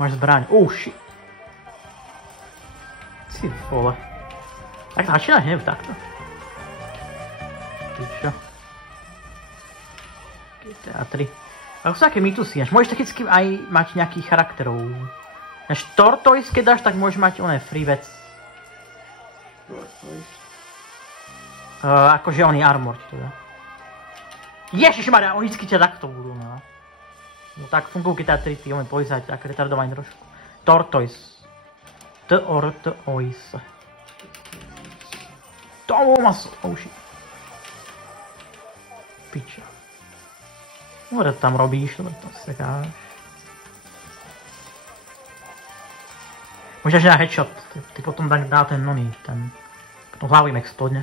Máš zbraň. Oh shit. Si vole. Tak začínaš hneď takto. Pičo. GTA 3. Ako sú také mýtusy, môžeš takicky aj mať nejakých charakterov. Než Tortoise, keď dáš, tak môžeš mať oné free vec. Tortoise? Akože oni armor teda. Ježišmaria, oni vždycky ťa takto budú, no. No tak fungujú GTA 3, ty oni policajti, tak retardovaní trošku. Tortoise. Tortoise. To má oh shit. Piča. Dobre to tam robíš, dobre to sekáš. Možno, že na headshot, ty potom dá ten oný, ten... Potom hlavím explodne.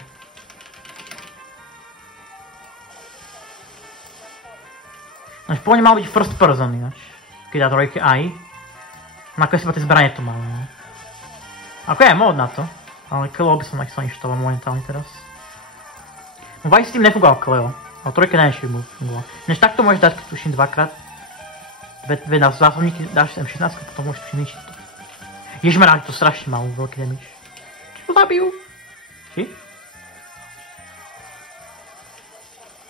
Nož pôvodne mal byť first person ináč. Keď dá trojke aj. Nakoniec iba tie zbranie to mal, no. Ako je mod na to. Ale Cleo by som nechcel inštalovať momentálne teraz. No Vice Steam nefungoval Cleo. Ale trojke najšie fungoval. Než takto môžeš dať, tuším, dvakrát. Dve na zásobníky, dáš M16, potom môžeš tuším ničiť to. Ježmará, to strašne malo veľký damage. Čo zabijú? Či?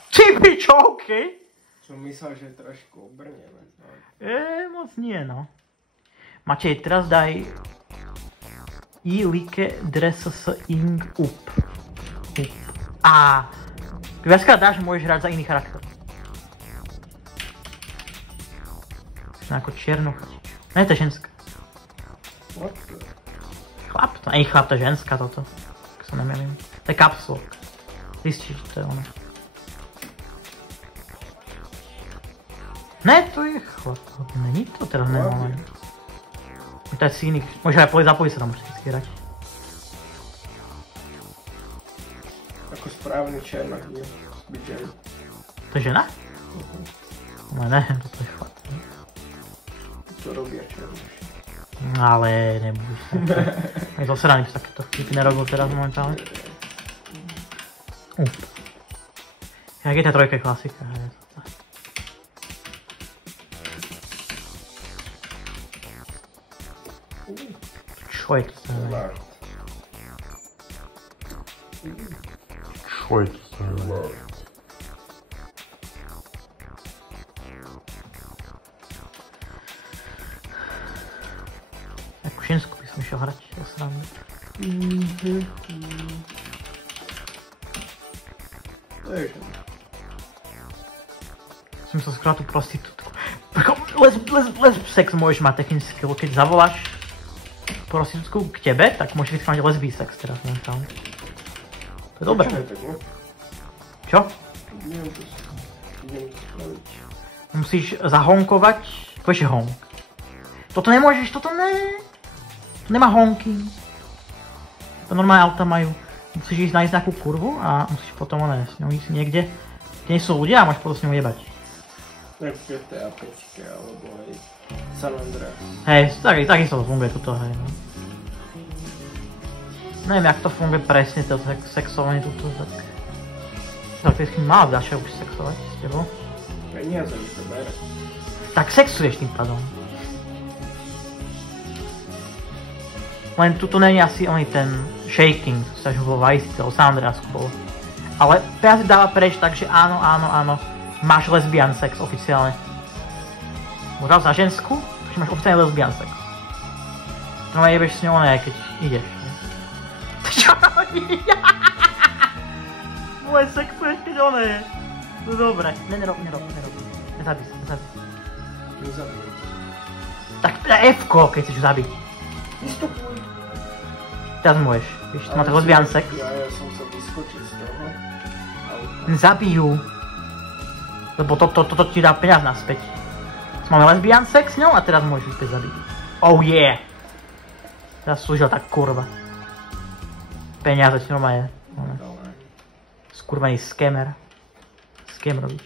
Ty pičo, okej. Som myslel, že trošku obrneme. Moc nie, no. Matej, teraz daj like dresses ing up. A viackrát dáš, môžeš hrať za iný charakter. Ako čiernocha. Ne, to je ženská. Chlap, to nie je chlap, to je ženská toto. Ak sa nemýlim. To je kapsul. Zistíš, to je ono. Ne, to je chlap. Není to teraz nemáme. To je si iný. Môže aj zapojiť sa tam môžete vždycky hrať. Ako správny černák je. To je žena? Ne, toto je chlap. To robia černáši. Ale nebudeš sa. Je to sraný, že takéto vtipy nerobil teraz momentálne. Jak je tá trojka klasika. Čo je to? Čo je to? Ako žensku by som išiel hrať, to srandu. Som sa skôr tú prostitútku. Lesb sex môžeš mať technicky, keď zavoláš prostitútku k tebe, tak môžeš vyskúmať lesbí sex teraz momentálne. To je dobré. Čo? Musíš zahonkovať, to je honk. Toto nemôžeš, toto ne. To nemá honky. To normálne auta majú. Musíš ísť nájsť nejakú kurvu a musíš potom s ňou ísť niekde, kde nie sú ľudia a máš potom s ňou jebať. Tak v GTA 5 alebo aj San Andreas. Hej, takisto to funguje tuto, hej no. Neviem, jak to funguje presne, to sexovanie tuto, tak... Tak ty s kým mal začať už sexovať s tebou? Peniaze mi to bere. Tak sexuješ tým pádom. Len tuto není asi oný ten shaking, to sa už vo Vice City, alebo San Andreasku bolo. Ale peniaze dáva preč, takže áno, máš lesbian sex oficiálne. Môžeš za žensku, takže máš oficiálne lesbian sex. No a jebeš s ňou ne, keď ideš. Čo robíš? Moje sexuješ, keď ono je. No dobre, nerob. Nezabij sa. Nezabij. Tak F-ko, keď chceš zabiť. Vystupuj. Teraz môžeš, víš, to má tak lesbian sex. Ja som sa vyskočiť z toho. Zabijú. Lebo toto ti dá peniaz naspäť. Máme lesbian sex s ňou a teraz môžeš späť zabiť. Oh yeah! Teraz slúžil tak kurva. Peniaze ti normálne. Skurvený skemer. Skem robíš.